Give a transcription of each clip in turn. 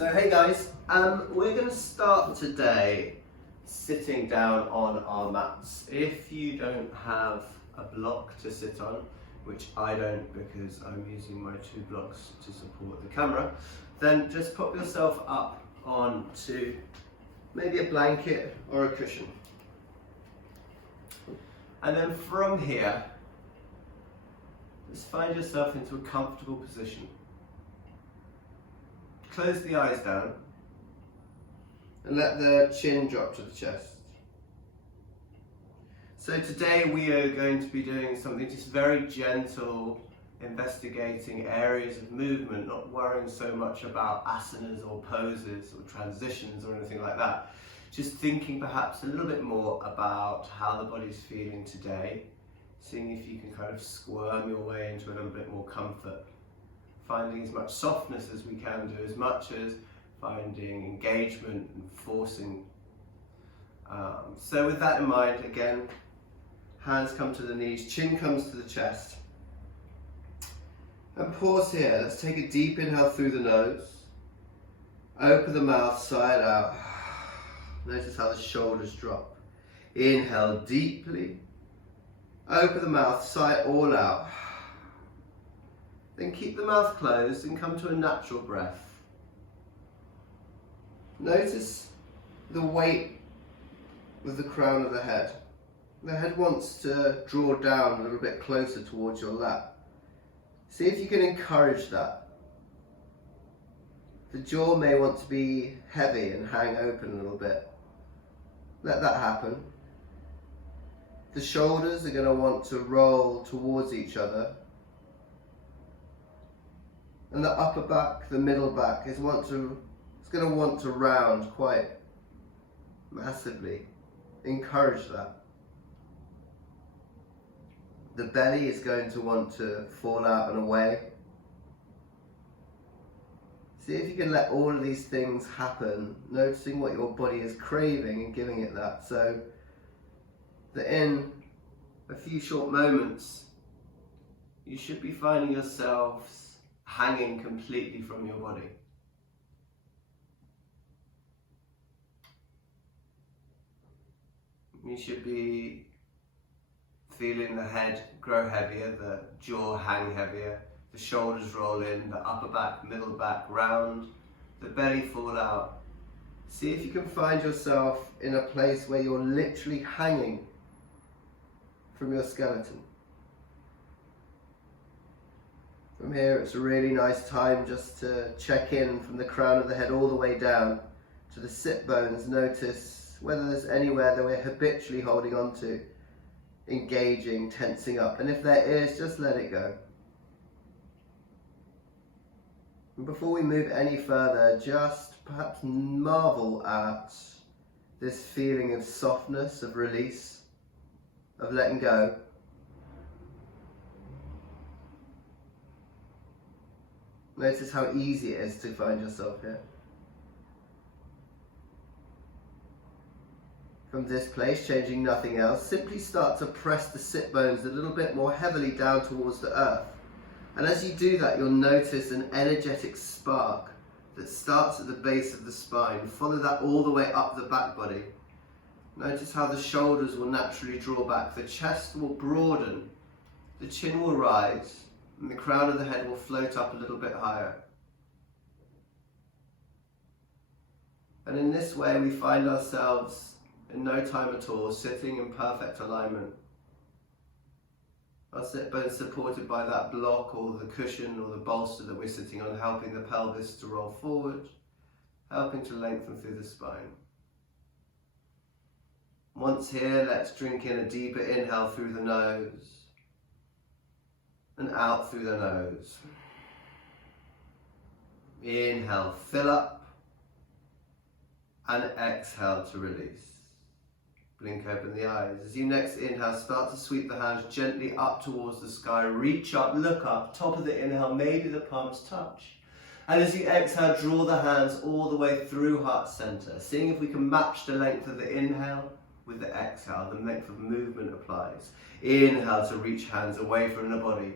So hey guys, we're going to start today sitting down on our mats. If you don't have a block to sit on, which I don't because I'm using my 2 blocks to support the camera, then just pop yourself up onto maybe a blanket or a cushion. And then from here, just find yourself into a comfortable position. Close the eyes down and let the chin drop to the chest. So today we are going to be doing something just very gentle, investigating areas of movement, not worrying so much about asanas or poses or transitions or anything like that. Just thinking perhaps a little bit more about how the body's feeling today, seeing if you can kind of squirm your way into a little bit more comfort. Finding as much softness as we can do, as much as finding engagement and forcing. So with that in mind, again, hands come to the knees, chin comes to the chest. And pause here. Let's take a deep inhale through the nose. Open the mouth, side out. Notice how the shoulders drop. Inhale deeply. Open the mouth, sigh all out. Then keep the mouth closed and come to a natural breath. Notice the weight of the crown of the head. The head wants to draw down a little bit closer towards your lap. See if you can encourage that. The jaw may want to be heavy and hang open a little bit. Let that happen. The shoulders are going to want to roll towards each other. And the upper back, the middle back is going to want to round quite massively. Encourage that. The belly is going to want to fall out and away. See if you can let all of these things happen, noticing what your body is craving and giving it that. So that in a few short moments, you should be finding yourselves hanging completely from your body. You should be feeling the head grow heavier, the jaw hang heavier, the shoulders roll in, the upper back, middle back round, the belly fall out. See if you can find yourself in a place where you're literally hanging from your skeleton. From here, it's a really nice time just to check in from the crown of the head all the way down to the sit bones. Notice whether there's anywhere that we're habitually holding on to, engaging, tensing up. And if there is, just let it go. And before we move any further, just perhaps marvel at this feeling of softness, of release, of letting go. Notice how easy it is to find yourself here. From this place, changing nothing else, simply start to press the sit bones a little bit more heavily down towards the earth. And as you do that, you'll notice an energetic spark that starts at the base of the spine. Follow that all the way up the back body. Notice how the shoulders will naturally draw back, the chest will broaden, the chin will rise, and the crown of the head will float up a little bit higher. And in this way we find ourselves in no time at all sitting in perfect alignment. Our sit bones supported by that block or the cushion or the bolster that we're sitting on, helping the pelvis to roll forward, helping to lengthen through the spine. Once here, let's drink in a deeper inhale through the nose and out through the nose. Inhale, fill up, and exhale to release. Blink open the eyes. As you next inhale, start to sweep the hands gently up towards the sky. Reach up, look up, top of the inhale, maybe the palms touch. And as you exhale, draw the hands all the way through heart center, seeing if we can match the length of the inhale with the exhale, the length of movement applies. Inhale to reach hands away from the body.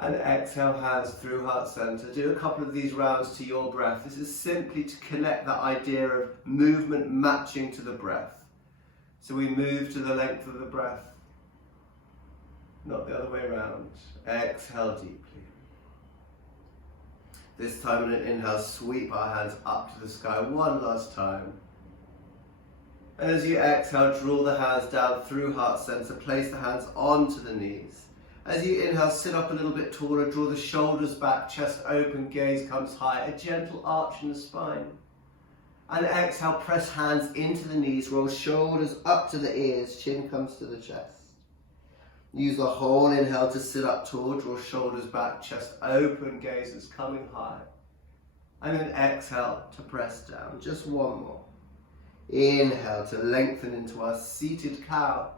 And exhale, hands through heart center. Do a couple of these rounds to your breath. This is simply to connect that idea of movement matching to the breath. So we move to the length of the breath, not the other way around. Exhale deeply. This time on an inhale, sweep our hands up to the sky one last time. And as you exhale, draw the hands down through heart center, place the hands onto the knees. As you inhale, sit up a little bit taller, draw the shoulders back, chest open, gaze comes high, a gentle arch in the spine. And exhale, press hands into the knees, roll shoulders up to the ears, chin comes to the chest. Use the whole inhale to sit up tall, draw shoulders back, chest open, gaze is coming high. And then exhale to press down, just one more. Inhale to lengthen into our seated cow.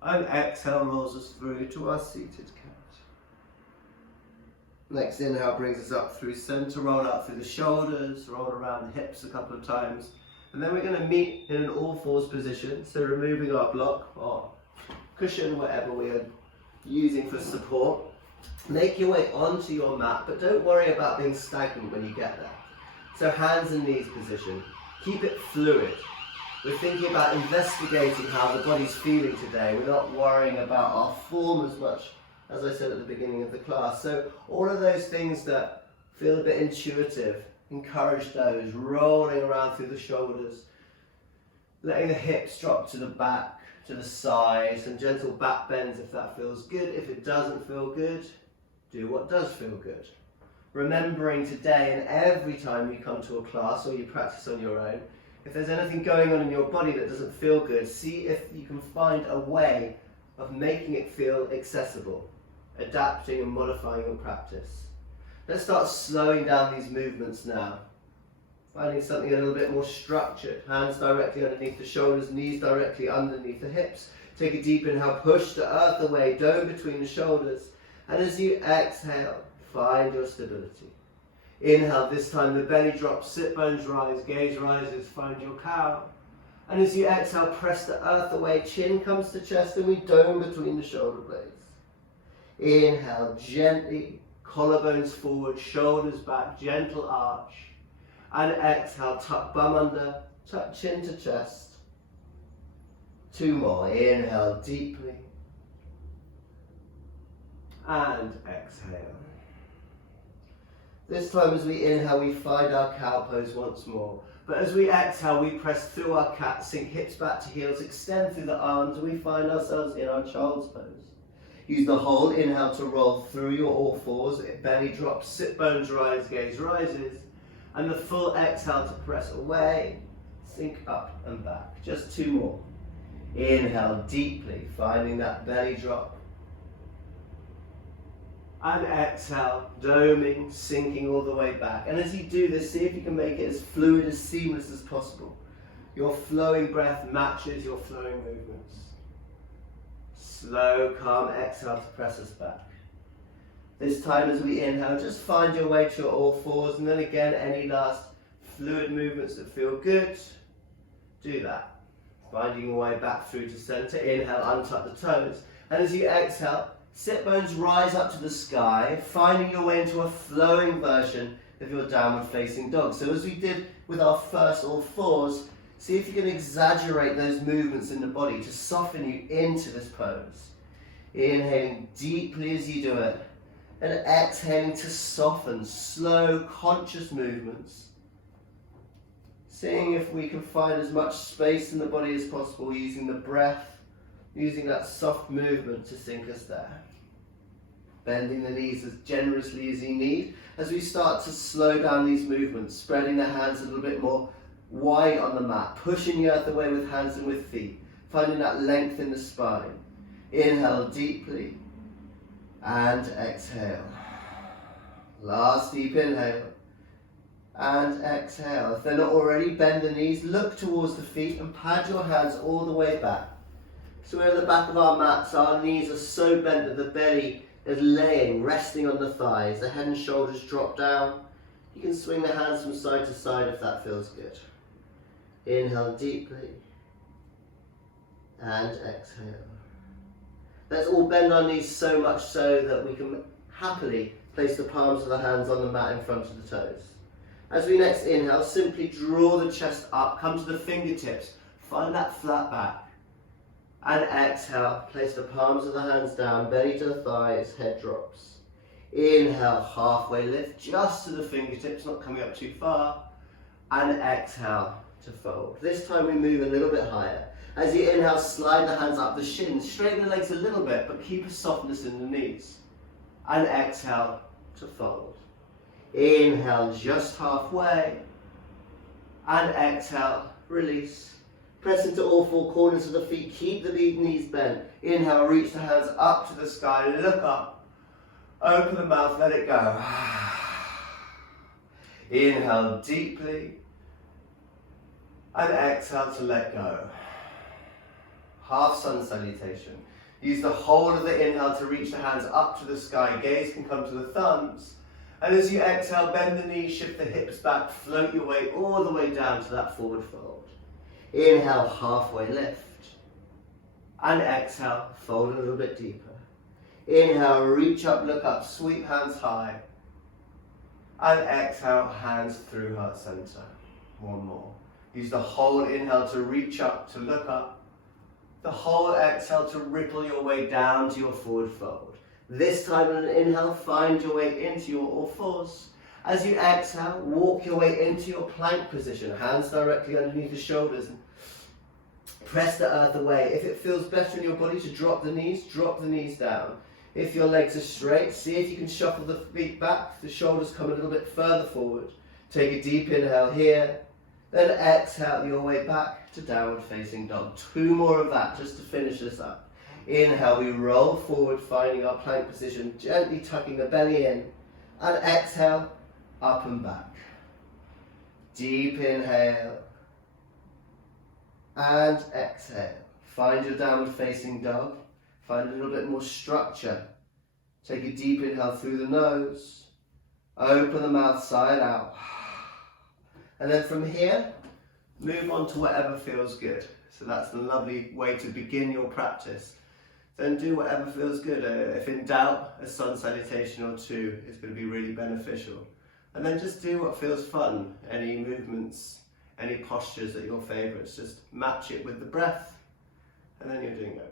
And exhale rolls us through to our seated cat. Next inhale brings us up through center, roll out through the shoulders, roll around the hips a couple of times. And then we're going to meet in an all fours position. So removing our block or cushion, whatever we are using for support. Make your way onto your mat, but don't worry about being stagnant when you get there. So hands and knees position. Keep it fluid. We're thinking about investigating how the body's feeling today. We're not worrying about our form as much, as I said at the beginning of the class. So all of those things that feel a bit intuitive, encourage those, rolling around through the shoulders, letting the hips drop to the back, to the side, some gentle back bends if that feels good. If it doesn't feel good, do what does feel good. Remembering today and every time you come to a class or you practice on your own, if there's anything going on in your body that doesn't feel good, see if you can find a way of making it feel accessible, adapting and modifying your practice. Let's start slowing down these movements now. Finding something a little bit more structured. Hands directly underneath the shoulders, knees directly underneath the hips. Take a deep inhale, push the earth away, dome between the shoulders. And as you exhale, find your stability. Inhale, this time the belly drops, sit bones rise, gaze rises, find your cow. And as you exhale, press the earth away, chin comes to chest and we dome between the shoulder blades. Inhale, gently, collarbones forward, shoulders back, gentle arch. And exhale, tuck bum under, tuck chin to chest. Two more, inhale deeply. And exhale. This time as we inhale, we find our cow pose once more. But as we exhale, we press through our cat, sink hips back to heels, extend through the arms, and we find ourselves in our child's pose. Use the whole inhale to roll through your all fours, belly drops, sit bones rise, gaze rises. And the full exhale to press away, sink up and back. Just two more. Inhale deeply, finding that belly drop. And exhale, doming, sinking all the way back. And as you do this, see if you can make it as fluid, as seamless as possible. Your flowing breath matches your flowing movements. Slow, calm exhale to press us back. This time as we inhale, just find your way to your all fours, and then again, any last fluid movements that feel good, do that. Finding your way back through to center, inhale, untuck the toes. And as you exhale, sit bones rise up to the sky, finding your way into a flowing version of your downward facing dog. So as we did with our first all fours, see if you can exaggerate those movements in the body to soften you into this pose. Inhaling deeply as you do it, and exhaling to soften, slow, conscious movements. Seeing if we can find as much space in the body as possible, using the breath, using that soft movement to sink us there. Bending the knees as generously as you need. As we start to slow down these movements, spreading the hands a little bit more wide on the mat, pushing the earth away with hands and with feet, finding that length in the spine. Inhale deeply. And exhale. Last deep inhale. And exhale. If they're not already, bend the knees, look towards the feet and pad your hands all the way back. So we're at the back of our mats, our knees are so bent that the belly is laying, resting on the thighs. The head and shoulders drop down. You can swing the hands from side to side if that feels good. Inhale deeply. And exhale. Let's all bend our knees so much so that we can happily place the palms of the hands on the mat in front of the toes. As we next inhale, simply draw the chest up, come to the fingertips, find that flat back. And exhale, place the palms of the hands down, belly to the thighs, head drops. Inhale, halfway lift, just to the fingertips, not coming up too far. And exhale to fold. This time we move a little bit higher. As you inhale, slide the hands up the shins, straighten the legs a little bit, but keep a softness in the knees. And exhale to fold. Inhale, just halfway. And exhale, release. Press into all four corners of the feet, keep the knees bent. Inhale, reach the hands up to the sky, look up. Open the mouth, let it go. Inhale deeply. And exhale to let go. Half sun salutation. Use the whole of the inhale to reach the hands up to the sky. Gaze can come to the thumbs. And as you exhale, bend the knees, shift the hips back, float your way all the way down to that forward fold. Inhale, halfway lift. And exhale, fold a little bit deeper. Inhale, reach up, look up, sweep hands high. And exhale, hands through heart center. One more. Use the whole inhale to reach up, to look up. The whole exhale to ripple your way down to your forward fold. This time on an inhale, find your way into your all fours. As you exhale, walk your way into your plank position. Hands directly underneath the shoulders. Press the earth away. If it feels better in your body to drop the knees down. If your legs are straight, see if you can shuffle the feet back. The shoulders come a little bit further forward. Take a deep inhale here. Then exhale your way back to downward facing dog. 2 more of that just to finish this up. Inhale, we roll forward, finding our plank position, gently tucking the belly in. And exhale, up and back. Deep inhale. And exhale. Find your downward facing dog. Find a little bit more structure. Take a deep inhale through the nose. Open the mouth side out. And then from here, move on to whatever feels good. So that's the lovely way to begin your practice. Then do whatever feels good. If in doubt, a sun salutation or 2 is going to be really beneficial. And then just do what feels fun. Any movements, any postures that are your favourites, just match it with the breath. And then you're doing okay.